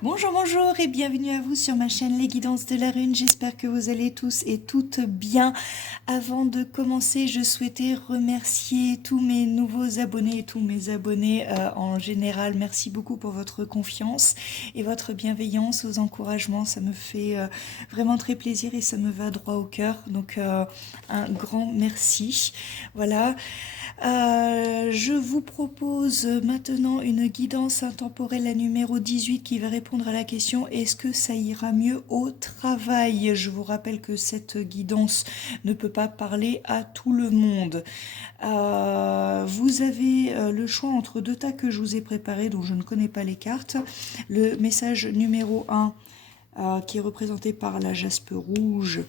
Bonjour, bonjour et bienvenue à vous sur ma chaîne Les Guidances de la Rune. J'espère que vous allez tous et toutes bien. Avant de commencer, je souhaitais remercier tous mes nouveaux abonnés et tous mes abonnés en général. Merci beaucoup pour votre confiance et votre bienveillance, aux encouragements. Ça me fait vraiment très plaisir et ça me va droit au cœur. Donc un grand merci. Voilà. Je vous propose maintenant une guidance intemporelle, la numéro 18, qui va répondre à la question: est-ce que ça ira mieux au travail? Je vous rappelle que cette guidance ne peut pas parler à tout le monde. Vous avez le choix entre deux tas que je vous ai préparés, dont je ne connais pas les cartes. Le message numéro 1, qui est représenté par la jaspe rouge,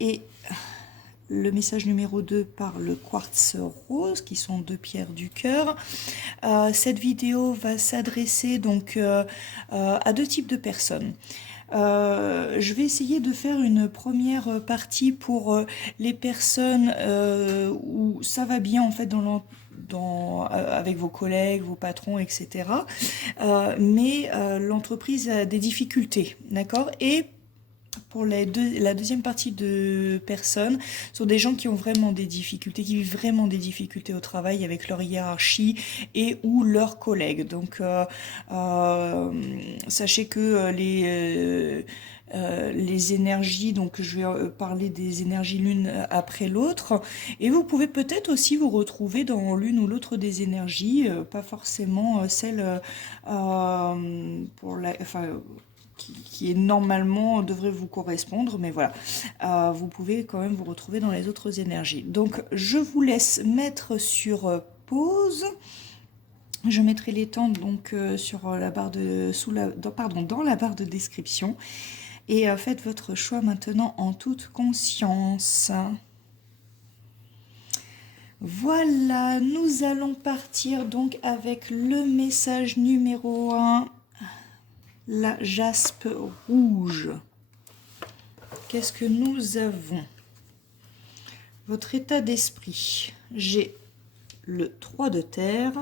et le message numéro 2 par le quartz rose, qui sont deux pierres du cœur. Cette vidéo va s'adresser donc à deux types de personnes. Je vais essayer de faire une première partie pour les personnes où ça va bien en fait avec vos collègues, vos patrons, etc. Mais l'entreprise a des difficultés, d'accord? Et pour la deuxième partie de personnes, sont des gens qui ont vraiment des difficultés, qui vivent vraiment des difficultés au travail avec leur hiérarchie et ou leurs collègues. Donc, sachez que les énergies, donc je vais parler des énergies l'une après l'autre, et vous pouvez peut-être aussi vous retrouver dans l'une ou l'autre des énergies, pas forcément celle enfin, qui est normalement devrait vous correspondre, mais voilà, vous pouvez quand même vous retrouver dans les autres énergies. Donc je vous laisse mettre sur pause. Je mettrai les temps donc sur la barre de dans la barre de description, et faites votre choix maintenant en toute conscience. Voilà, nous allons partir donc avec le message numéro 1, la jaspe rouge. Qu'est-ce que nous avons? Votre état d'esprit. J'ai le 3 de terre,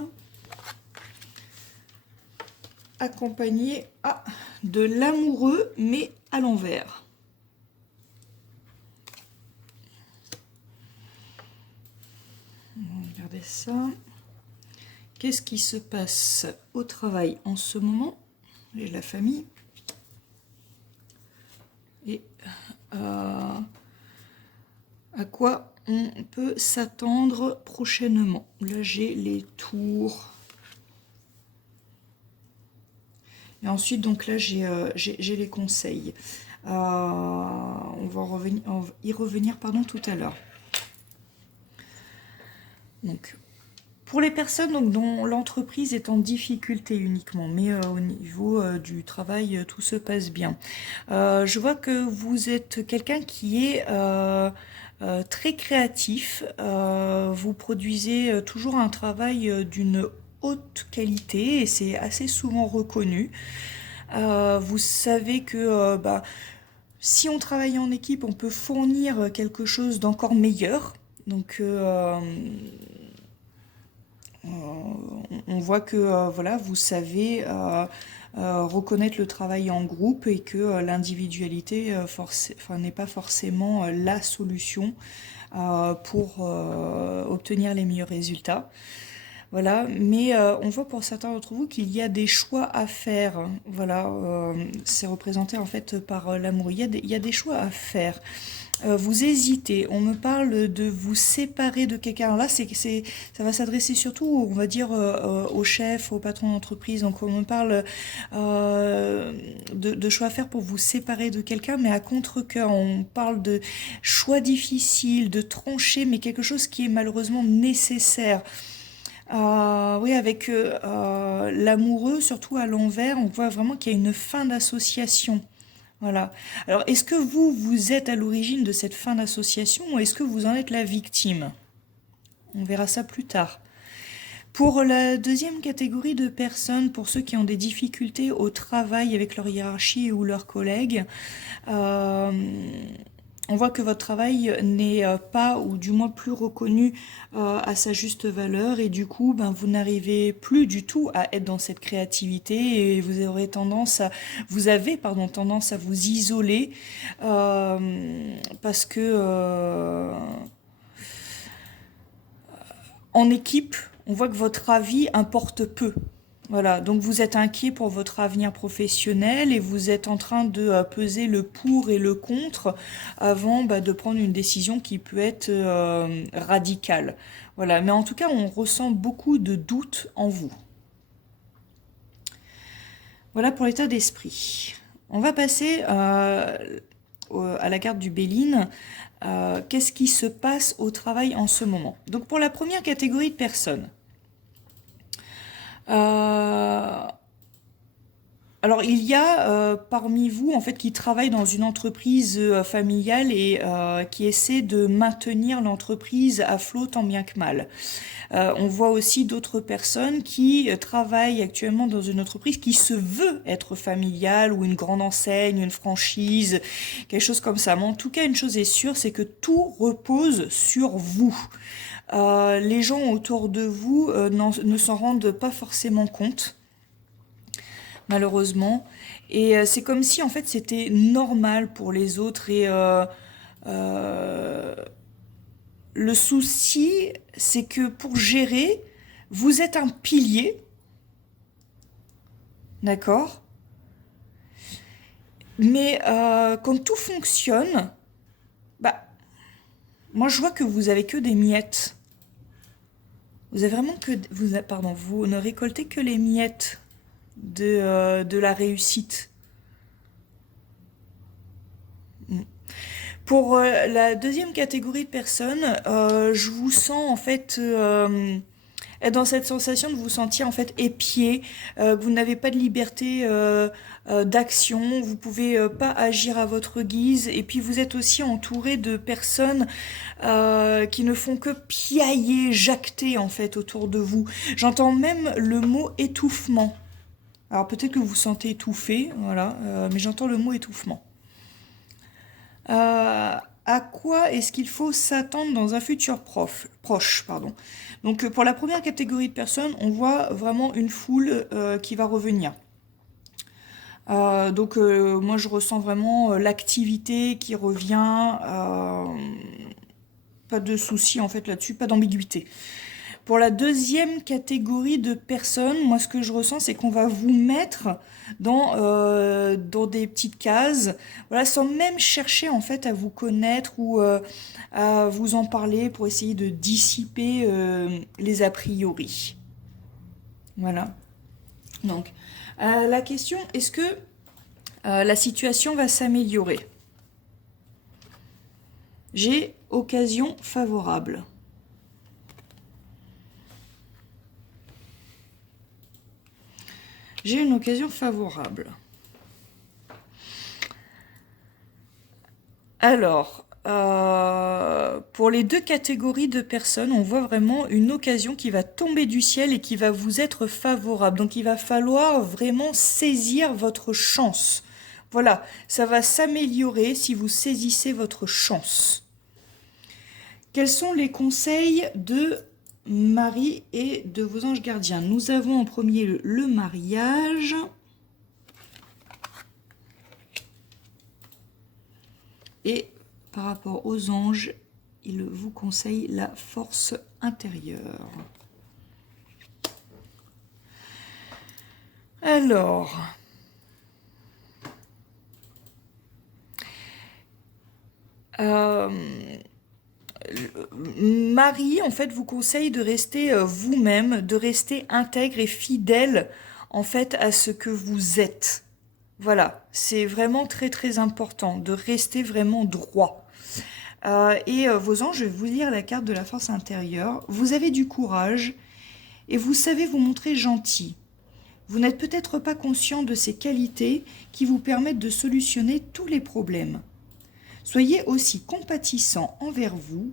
accompagné de l'amoureux, mais à l'envers. On va regarder ça. Qu'est-ce qui se passe au travail en ce moment? J'ai la famille. Et à quoi on peut s'attendre prochainement? Là, j'ai les tours. Et ensuite, donc là, j'ai les conseils. On va y revenir tout à l'heure. Donc, pour les personnes donc, dont l'entreprise est en difficulté uniquement, mais au niveau du travail, tout se passe bien. Je vois que vous êtes quelqu'un qui est très créatif. Vous produisez toujours un travail d'une haute qualité et c'est assez souvent reconnu. Vous savez que si on travaille en équipe, on peut fournir quelque chose d'encore meilleur. Donc on voit que voilà, vous savez reconnaître le travail en groupe et que l'individualité n'est pas forcément la solution pour obtenir les meilleurs résultats. Voilà, mais on voit pour certains d'entre vous qu'il y a des choix à faire. Voilà, c'est représenté en fait par l'amour. Il y a des choix à faire. Vous hésitez, on me parle de vous séparer de quelqu'un. Alors là, ça va s'adresser surtout, on va dire, aux chefs, aux patrons d'entreprise. Donc on me parle de choix à faire pour vous séparer de quelqu'un, mais à contre-cœur. On parle de choix difficiles, de trancher, mais quelque chose qui est malheureusement nécessaire. Oui, avec l'amoureux, surtout à l'envers, on voit vraiment qu'il y a une fin d'association. Voilà. Alors, est-ce que vous êtes à l'origine de cette fin d'association ou est-ce que vous en êtes la victime? On verra ça plus tard. Pour la deuxième catégorie de personnes, pour ceux qui ont des difficultés au travail avec leur hiérarchie ou leurs collègues, on On voit que votre travail n'est pas, ou du moins plus reconnu à sa juste valeur, et du coup, ben, vous n'arrivez plus du tout à être dans cette créativité, et vous avez, pardon, tendance à vous isoler parce que en équipe, on voit que votre avis importe peu. Voilà, donc vous êtes inquiet pour votre avenir professionnel et vous êtes en train de peser le pour et le contre avant de prendre une décision qui peut être radicale. Voilà, mais en tout cas, on ressent beaucoup de doutes en vous. Voilà pour l'état d'esprit. On va passer à la carte du Béline. Qu'est-ce qui se passe au travail en ce moment? Donc pour la première catégorie de personnes, alors il y a parmi vous en fait qui travaillent dans une entreprise familiale et qui essaie de maintenir l'entreprise à flot tant bien que mal. On voit aussi d'autres personnes qui travaillent actuellement dans une entreprise qui se veut être familiale ou une grande enseigne, une franchise, quelque chose comme ça. Mais en tout cas, une chose est sûre, c'est que tout repose sur vous. Les gens autour de vous ne s'en rendent pas forcément compte, malheureusement. Et c'est comme si en fait c'était normal pour les autres. Et euh, le souci, c'est que pour gérer, vous êtes un pilier, d'accord? Mais quand tout fonctionne, bah, moi je vois que vous avez que des miettes. Vous avez vraiment que vous ne récoltez que les miettes de la réussite. Pour la deuxième catégorie de personnes, je vous sens en fait être dans cette sensation de vous sentir en fait épié, que vous n'avez pas de liberté d'action, vous pouvez pas agir à votre guise, et puis vous êtes aussi entouré de personnes qui ne font que piailler, jacter en fait autour de vous. J'entends même le mot étouffement. Alors peut-être que vous vous sentez étouffé, voilà, mais j'entends le mot étouffement. À quoi est-ce qu'il faut s'attendre dans un futur proche, pardon. Donc pour la première catégorie de personnes, on voit vraiment une foule qui va revenir. Donc moi je ressens vraiment l'activité qui revient, pas de souci en fait là-dessus, pas d'ambiguïté. Pour la deuxième catégorie de personnes, moi ce que je ressens, c'est qu'on va vous mettre dans des petites cases, voilà, sans même chercher en fait à vous connaître ou à vous en parler pour essayer de dissiper les a priori. Voilà. Donc, la question, est-ce que la situation va s'améliorer? J'ai occasion favorable. J'ai une occasion favorable. Alors, pour les deux catégories de personnes, on voit vraiment une occasion qui va tomber du ciel et qui va vous être favorable. Donc il va falloir vraiment saisir votre chance. Voilà, ça va s'améliorer si vous saisissez votre chance. Quels sont les conseils de Marie et de vos anges gardiens? Nous avons en premier le mariage. Et par rapport aux anges, il vous conseille la force intérieure. Alors, Marie, en fait, vous conseille de rester vous-même, de rester intègre et fidèle, en fait, à ce que vous êtes. Voilà, c'est vraiment très très important de rester vraiment droit. Et vos anges, je vais vous lire la carte de la force intérieure. Vous avez du courage et vous savez vous montrer gentil. Vous n'êtes peut-être pas conscient de ces qualités qui vous permettent de solutionner tous les problèmes. Soyez aussi compatissant envers vous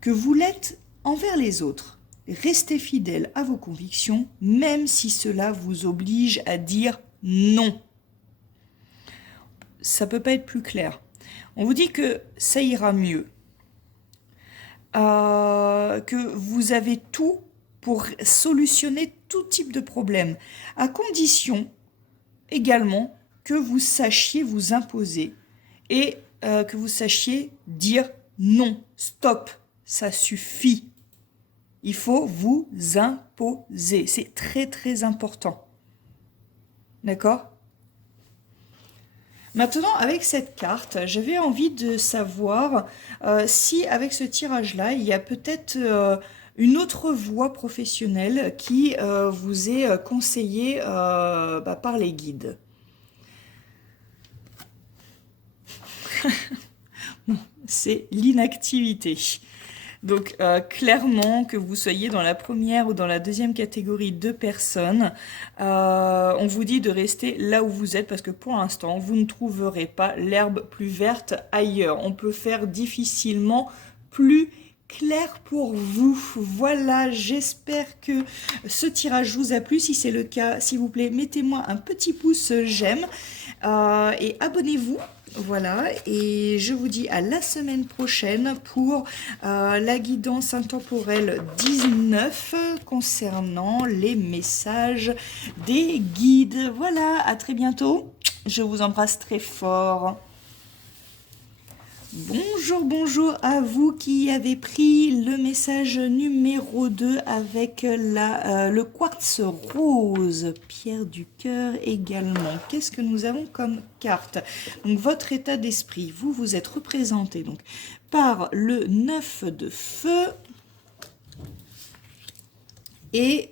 que vous l'êtes envers les autres. Restez fidèle à vos convictions, même si cela vous oblige à dire non. Ça peut pas être plus clair. On vous dit que ça ira mieux, que vous avez tout pour solutionner tout type de problème, à condition également que vous sachiez vous imposer et que vous sachiez dire non, stop, ça suffit. Il faut vous imposer, c'est très très important. D'accord? Maintenant, avec cette carte, j'avais envie de savoir si avec ce tirage-là, il y a peut-être une autre voie professionnelle qui vous est conseillée par les guides. C'est l'inactivité. Donc clairement, que vous soyez dans la première ou dans la deuxième catégorie de personnes, on vous dit de rester là où vous êtes parce que pour l'instant, vous ne trouverez pas l'herbe plus verte ailleurs. On peut faire difficilement plus clair pour vous. Voilà, j'espère que ce tirage vous a plu. Si c'est le cas, s'il vous plaît, mettez-moi un petit pouce j'aime et abonnez-vous. Voilà, et je vous dis à la semaine prochaine pour la guidance intemporelle 19 concernant les messages des guides. Voilà, à très bientôt. Je vous embrasse très fort. Bonjour, bonjour à vous qui avez pris le message numéro 2 avec le quartz rose, pierre du cœur également. Qu'est-ce que nous avons comme carte? Donc votre état d'esprit, vous vous êtes représenté donc par le 9 de feu et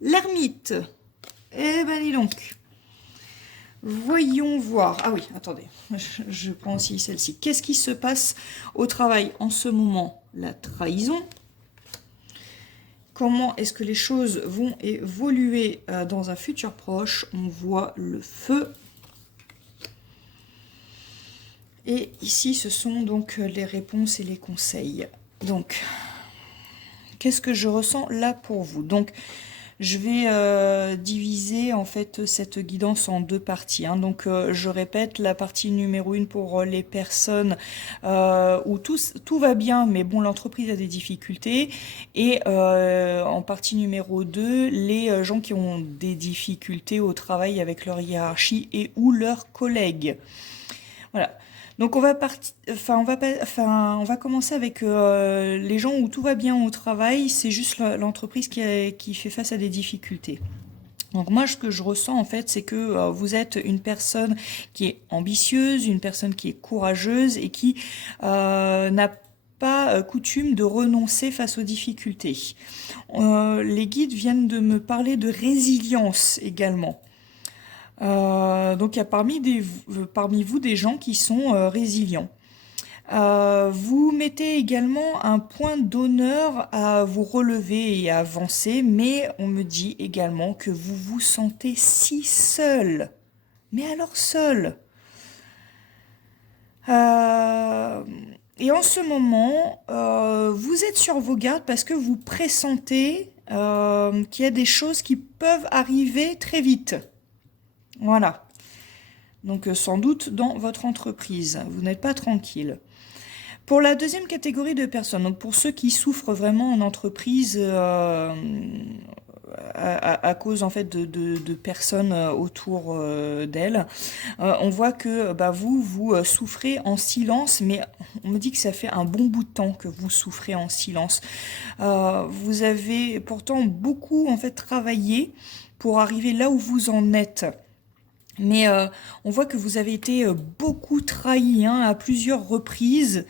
l'ermite. Eh ben dis donc. Voyons voir. Ah oui, attendez, je prends aussi celle-ci. Qu'est-ce qui se passe au travail en ce moment? La trahison. Comment est-ce que les choses vont évoluer dans un futur proche? On voit le feu. Et ici, ce sont donc les réponses et les conseils. Donc, qu'est-ce que je ressens là pour vous? Donc, je vais diviser en fait cette guidance en deux parties. Hein. Donc je répète, la partie numéro 1 pour les personnes où tout va bien, mais bon, l'entreprise a des difficultés. Et en partie numéro 2, les gens qui ont des difficultés au travail avec leur hiérarchie et ou leurs collègues. Voilà. Donc on va commencer avec les gens où tout va bien au travail, c'est juste l'entreprise qui fait face à des difficultés. Donc moi, ce que je ressens en fait, c'est que vous êtes une personne qui est ambitieuse, une personne qui est courageuse et qui n'a pas coutume de renoncer face aux difficultés. Les guides viennent de me parler de résilience également. Donc il y a parmi vous des gens qui sont résilients. Vous mettez également un point d'honneur à vous relever et à avancer, mais on me dit également que vous vous sentez si seul. Mais alors seul. Et en ce moment, vous êtes sur vos gardes parce que vous pressentez qu'il y a des choses qui peuvent arriver très vite. Voilà. Donc sans doute dans votre entreprise. Vous n'êtes pas tranquille. Pour la deuxième catégorie de personnes, donc pour ceux qui souffrent vraiment en entreprise à cause en fait de personnes autour d'elles, on voit que vous souffrez en silence, mais on me dit que ça fait un bon bout de temps que vous souffrez en silence. Vous avez pourtant beaucoup en fait travaillé pour arriver là où vous en êtes. Mais on voit que vous avez été beaucoup trahi à plusieurs reprises.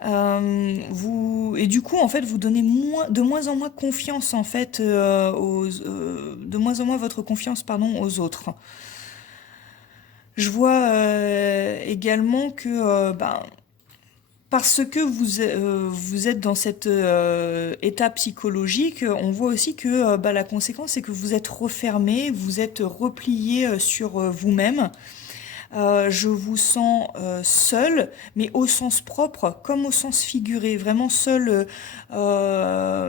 Et du coup, en fait, vous donnez de moins en moins confiance, en fait, de moins en moins votre confiance, pardon, aux autres. Je vois également que, parce que vous êtes dans cet état psychologique, on voit aussi que la conséquence, c'est que vous êtes refermé, vous êtes replié sur vous-même. Je vous sens seul, mais au sens propre comme au sens figuré, vraiment seul,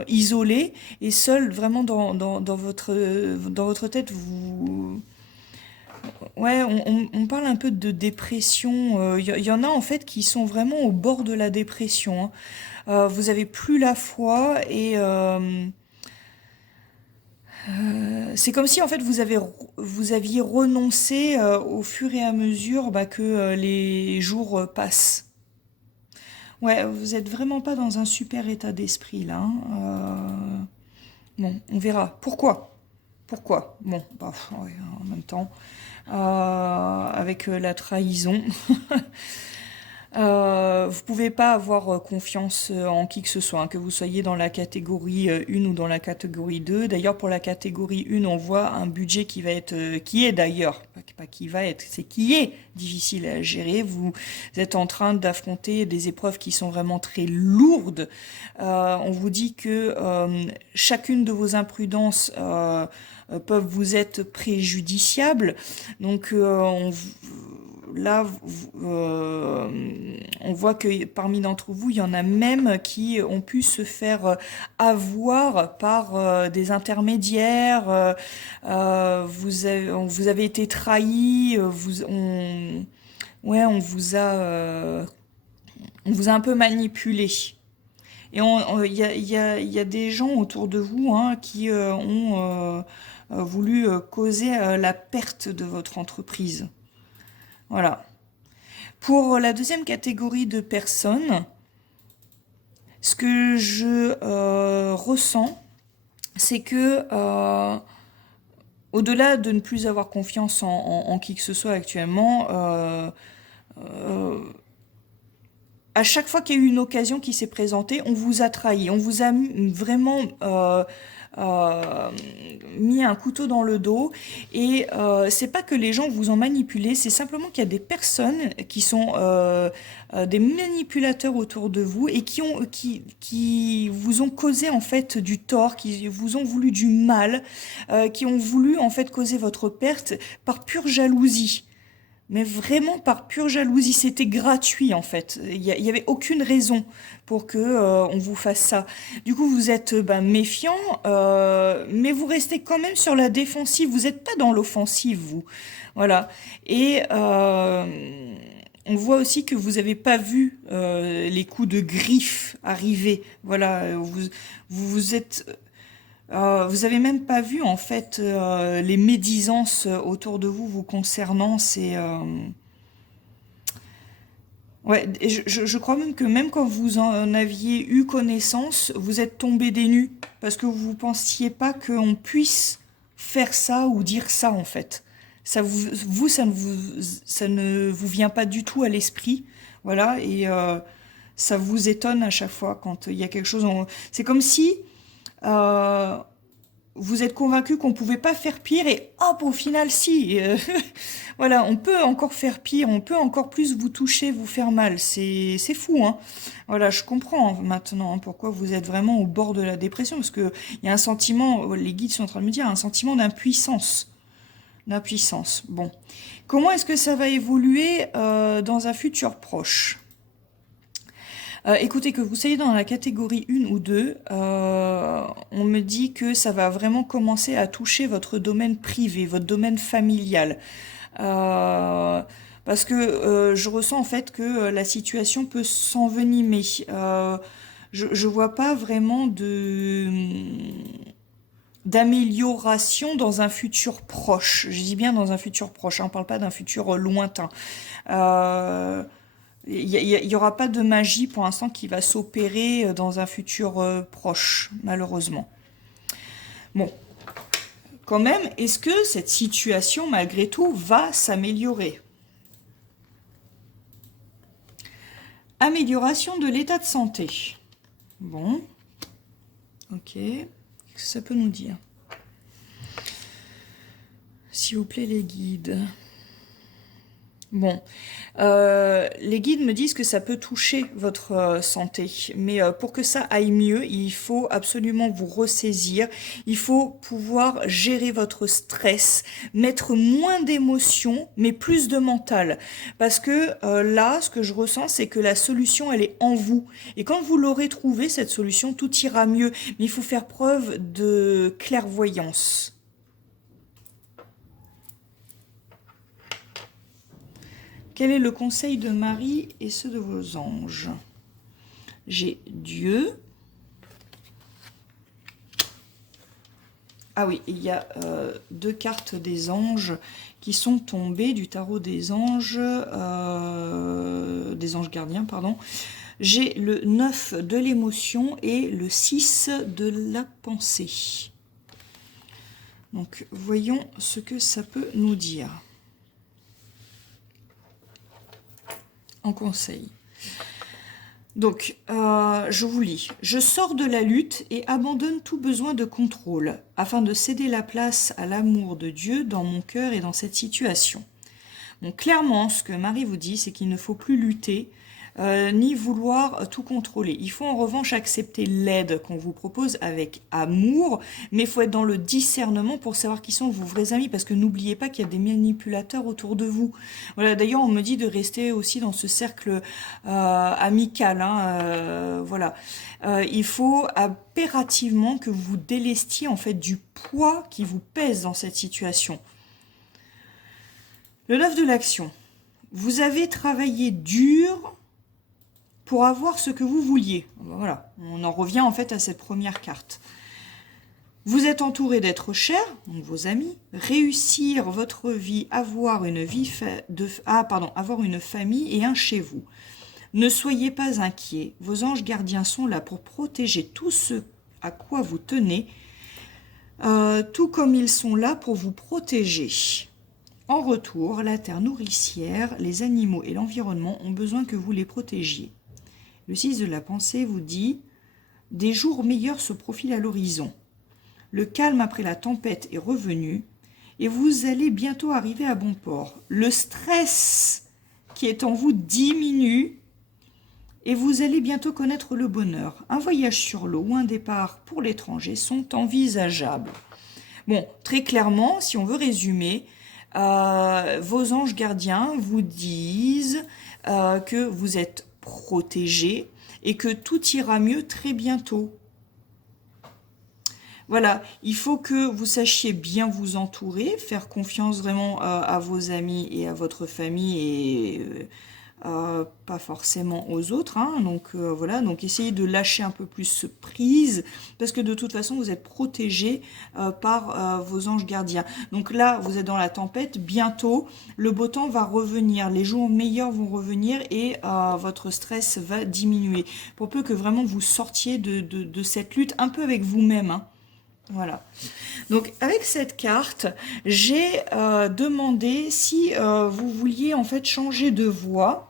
isolé, et seul vraiment dans votre tête. Ouais, on parle un peu de dépression. Y en a en fait qui sont vraiment au bord de la dépression, hein. Vous avez plus la foi et c'est comme si en fait vous aviez renoncé au fur et à mesure bah, que les jours passent. Ouais, vous êtes vraiment pas dans un super état d'esprit là, hein. Bon, on verra. Pourquoi? Pourquoi? Bon, bah, ouais, en même temps, avec la trahison. Vous pouvez pas avoir confiance en qui que ce soit, hein, que vous soyez dans la catégorie 1 ou dans la catégorie 2. D'ailleurs, pour la catégorie 1, on voit un budget qui va être, qui est d'ailleurs, pas qui va être, c'est qui est difficile à gérer. Vous êtes en train d'affronter des épreuves qui sont vraiment très lourdes. On vous dit que chacune de vos imprudences peuvent vous être préjudiciables. Donc, là, on voit que parmi d'entre vous, il y en a même qui ont pu se faire avoir par des intermédiaires. Vous avez été trahi. Ouais, on vous a un peu manipulé. Et il y a des gens autour de vous hein, qui ont voulu causer la perte de votre entreprise. Voilà. Pour la deuxième catégorie de personnes, ce que je ressens, c'est que au-delà de ne plus avoir confiance en qui que ce soit actuellement, euh, à chaque fois qu'il y a eu une occasion qui s'est présentée, on vous a trahi, on vous a vraiment euh, mis un couteau dans le dos. Et c'est pas que les gens vous ont manipulé, c'est simplement qu'il y a des personnes qui sont des manipulateurs autour de vous et qui vous ont causé en fait du tort, qui vous ont voulu du mal, qui ont voulu en fait causer votre perte par pure jalousie. Mais vraiment par pure jalousie, c'était gratuit en fait. Il y avait aucune raison pour que on vous fasse ça. Du coup, vous êtes ben, méfiant, mais vous restez quand même sur la défensive. Vous n'êtes pas dans l'offensive, vous. Voilà. Et on voit aussi que vous n'avez pas vu les coups de griffe arriver. Voilà. Vous êtes vous avez même pas vu en fait les médisances autour de vous vous concernant. C'est ouais, et je crois même que même quand vous en aviez eu connaissance, vous êtes tombé des nues parce que vous pensiez pas qu'on puisse faire ça ou dire ça en fait. Ça ne vous vient pas du tout à l'esprit, voilà, et ça vous étonne à chaque fois quand il y a quelque chose. C'est comme si euh, vous êtes convaincu qu'on pouvait pas faire pire et hop, au final, si. Voilà, on peut encore faire pire, on peut encore plus vous toucher, vous faire mal. C'est fou, hein. Voilà, je comprends maintenant hein, pourquoi vous êtes vraiment au bord de la dépression, parce que il y a un sentiment, les guides sont en train de me dire, un sentiment d'impuissance. D'impuissance. Bon. Comment est-ce que ça va évoluer dans un futur proche? Écoutez, que vous soyez dans la catégorie 1 ou 2, on me dit que ça va vraiment commencer à toucher votre domaine privé, votre domaine familial. Euh, Parce que je ressens en fait que la situation peut s'envenimer. Je vois pas vraiment d'amélioration dans un futur proche. Je dis bien dans un futur proche, hein, on parle pas d'un futur lointain. Euh, il y aura pas de magie pour l'instant qui va s'opérer dans un futur proche, malheureusement. Bon, quand même, est-ce que cette situation, malgré tout, va s'améliorer? Amélioration de l'état de santé. Bon, ok. Qu'est-ce que ça peut nous dire? S'il vous plaît, les guides. Bon, les guides me disent que ça peut toucher votre santé, mais pour que ça aille mieux, il faut absolument vous ressaisir, il faut pouvoir gérer votre stress, mettre moins d'émotions, mais plus de mental. Parce que là, ce que je ressens, c'est que la solution, elle est en vous. Et quand vous l'aurez trouvée, cette solution, tout ira mieux. Mais il faut faire preuve de clairvoyance. Quel est le conseil de Marie et ceux de vos anges? J'ai Dieu. Ah oui, il y a 2 cartes des anges qui sont tombées du tarot des anges gardiens, pardon. J'ai le 9 de l'émotion et le 6 de la pensée. Donc, voyons ce que ça peut nous dire. En conseil. Donc, je vous lis. Je sors de la lutte et abandonne tout besoin de contrôle, afin de céder la place à l'amour de Dieu dans mon cœur et dans cette situation. Donc, clairement, ce que Marie vous dit, c'est qu'il ne faut plus lutter, ni vouloir tout contrôler. Il faut en revanche accepter l'aide qu'on vous propose avec amour, mais il faut être dans le discernement pour savoir qui sont vos vrais amis, parce que n'oubliez pas qu'il y a des manipulateurs autour de vous. Voilà, d'ailleurs, on me dit de rester aussi dans ce cercle amical. Voilà. Il faut impérativement que vous délestiez en fait du poids qui vous pèse dans cette situation. Le 9 de l'action. Vous avez travaillé dur pour avoir ce que vous vouliez. Voilà, on en revient en fait à cette première carte. Vous êtes entouré d'êtres chers, donc vos amis, réussir votre vie, avoir une famille et un chez vous. Ne soyez pas inquiets, vos anges gardiens sont là pour protéger tout ce à quoi vous tenez, tout comme ils sont là pour vous protéger. En retour, la terre nourricière, les animaux et l'environnement ont besoin que vous les protégiez. Le 6 de la pensée vous dit « Des jours meilleurs se profilent à l'horizon. Le calme après la tempête est revenu et vous allez bientôt arriver à bon port. Le stress qui est en vous diminue et vous allez bientôt connaître le bonheur. Un voyage sur l'eau ou un départ pour l'étranger sont envisageables. » Bon, très clairement, si on veut résumer, vos anges gardiens vous disent que vous êtes protégé et que tout ira mieux très bientôt. Voilà, il faut que vous sachiez bien vous entourer, faire confiance vraiment à vos amis et à votre famille et pas forcément aux autres. Donc voilà, donc essayez de lâcher un peu plus prise parce que de toute façon vous êtes protégé par vos anges gardiens. Donc là, vous êtes dans la tempête, bientôt le beau temps va revenir, les jours meilleurs vont revenir et votre stress va diminuer. Pour peu que vraiment vous sortiez de cette lutte un peu avec vous-même. Voilà. Donc avec cette carte, j'ai demandé si vous vouliez en fait changer de voie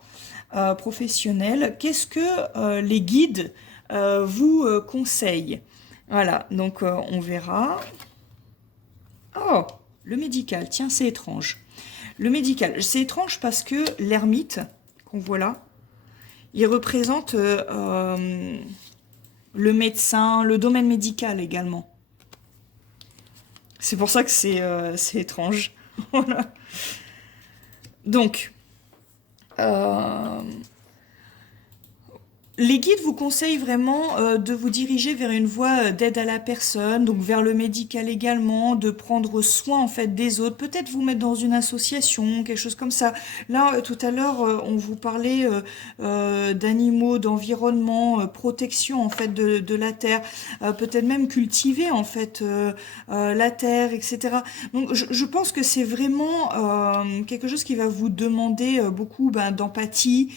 professionnelle. Qu'est-ce que les guides vous conseillent? Voilà, donc on verra. Oh, le médical, tiens, c'est étrange. Le médical, c'est étrange parce que l'ermite qu'on voit là, il représente le médecin, le domaine médical également. C'est pour ça que c'est étrange. Voilà. Donc, les guides vous conseillent vraiment de vous diriger vers une voie d'aide à la personne, donc vers le médical également, de prendre soin en fait des autres, peut-être vous mettre dans une association, quelque chose comme ça. Là, tout à l'heure, on vous parlait d'animaux, d'environnement, protection en fait de la terre, peut-être même cultiver en fait la terre, etc. Donc, je pense que c'est vraiment quelque chose qui va vous demander beaucoup d'empathie.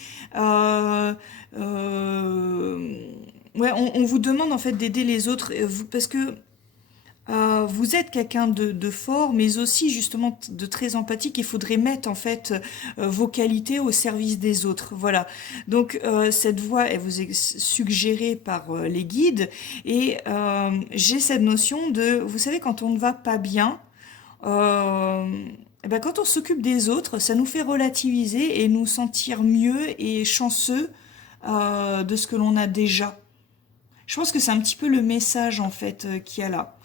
Ouais, on vous demande en fait d'aider les autres parce que vous êtes quelqu'un de fort, mais aussi justement de très empathique. Il faudrait mettre en fait vos qualités au service des autres. Voilà. Donc cette voie, elle vous est suggérée par les guides et j'ai cette notion de, vous savez, quand on ne va pas bien. Quand on s'occupe des autres, ça nous fait relativiser et nous sentir mieux et chanceux de ce que l'on a déjà. Je pense que c'est un petit peu le message en fait qu'il y a là.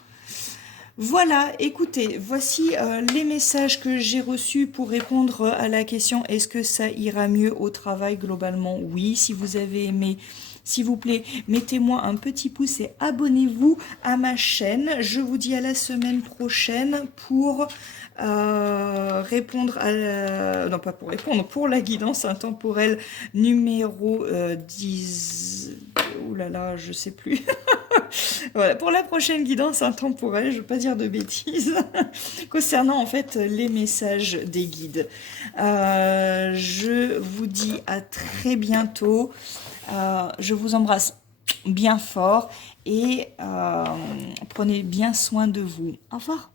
Voilà, écoutez, voici les messages que j'ai reçus pour répondre à la question est-ce que ça ira mieux au travail globalement? Oui, si vous avez aimé s'il vous plaît, mettez-moi un petit pouce et abonnez-vous à ma chaîne. Je vous dis à la semaine prochaine pour répondre à non pas pour répondre, pour la guidance intemporelle numéro 10. Ouh là là, je sais plus. Voilà, pour la prochaine guidance intemporelle, je ne veux pas dire de bêtises, concernant en fait les messages des guides. Je vous dis à très bientôt. Je vous embrasse bien fort et prenez bien soin de vous. Au revoir.